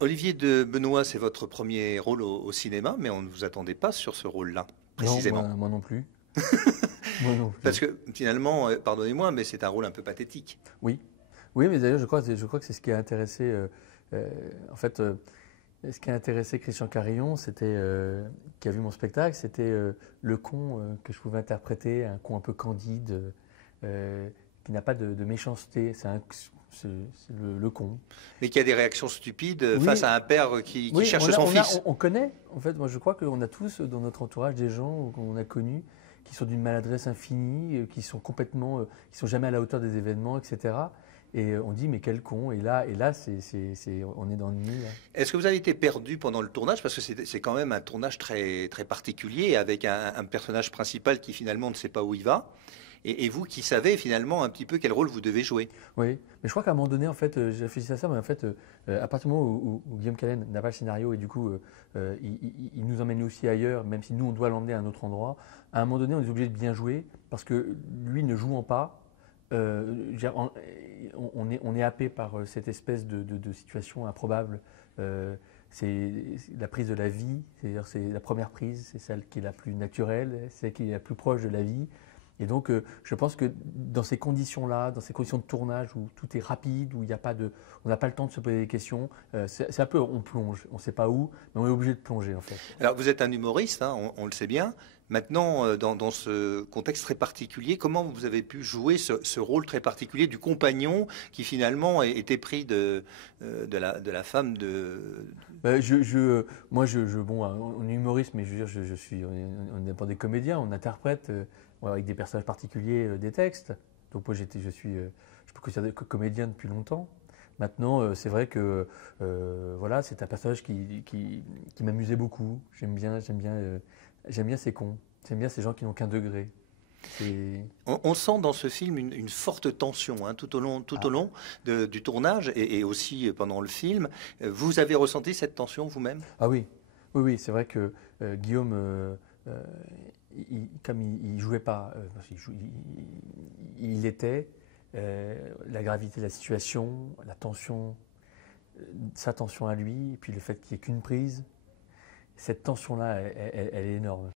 Olivier de Benoît, c'est votre premier rôle au cinéma, mais on ne vous attendait pas sur ce rôle-là, Non, précisément. moi non plus. Moi non Parce plus. que finalement, pardonnez-moi, mais c'est un rôle un peu pathétique. Oui. Oui, mais d'ailleurs, je crois que c'est ce qui a intéressé, euh, en fait, ce qui a intéressé Christian Carillon, qui a vu mon spectacle, c'était le con que je pouvais interpréter, un con un peu candide, euh, qui n'a pas de méchanceté. C'est le con. Mais qui a des réactions stupides face Oui, à un père qui oui, cherche son fils. on connaît. En fait, moi, je crois qu'on a tous dans notre entourage des gens qu'on a connus qui sont d'une maladresse infinie, qui sont complètement, qui sont jamais à la hauteur des événements, etc. Et on dit mais quel con. Et là, on est dans le nid là. Est-ce que vous avez été perdu pendant le tournage? Parce que c'est quand même un tournage très, très particulier, avec un personnage principal qui finalement ne sait pas où il va, et vous qui savez finalement un petit peu quel rôle vous devez jouer. Oui, mais je crois qu'à un moment donné, en fait, j'ai réfléchi à ça, mais en fait, à partir du moment où Guillaume Callen n'a pas le scénario et du coup, il nous emmène aussi ailleurs, même si nous, on doit l'emmener à un autre endroit, à un moment donné, on est obligé de bien jouer parce que lui, ne jouant pas, je veux dire, on est happé par cette espèce de situation improbable. C'est la prise de la vie, c'est-à-dire c'est la première prise, c'est celle qui est la plus naturelle, c'est celle qui est la plus proche de la vie. Et donc, je pense que dans ces conditions-là, dans ces conditions de tournage où tout est rapide, où il n'y a pas de, on n'a pas le temps de se poser des questions, c'est un peu, on plonge, on ne sait pas où, mais on est obligé de plonger en fait. Alors vous êtes un humoriste, hein, on le sait bien. Maintenant, dans ce contexte très particulier, comment vous avez pu jouer ce rôle très particulier du compagnon qui finalement était pris de la femme de... Moi, bon, on est humoriste, mais je veux dire, je suis, on n'est pas des comédiens, on interprète avec des personnages particuliers des textes. Donc moi, je peux considérer que comédien depuis longtemps. Maintenant, c'est vrai que voilà, c'est un personnage qui m'amusait beaucoup. J'aime bien ces cons. J'aime bien ces gens qui n'ont qu'un degré. C'est On sent dans ce film une forte tension hein, tout au ah, long du tournage et aussi pendant le film. Vous avez ressenti cette tension vous-même? ah oui, oui, oui, c'est vrai que Guillaume, euh, comme il jouait pas, parce qu'il il était la gravité de la situation, la tension, sa tension à lui, et puis le fait qu'il n'y ait qu'une prise, cette tension-là, elle est énorme.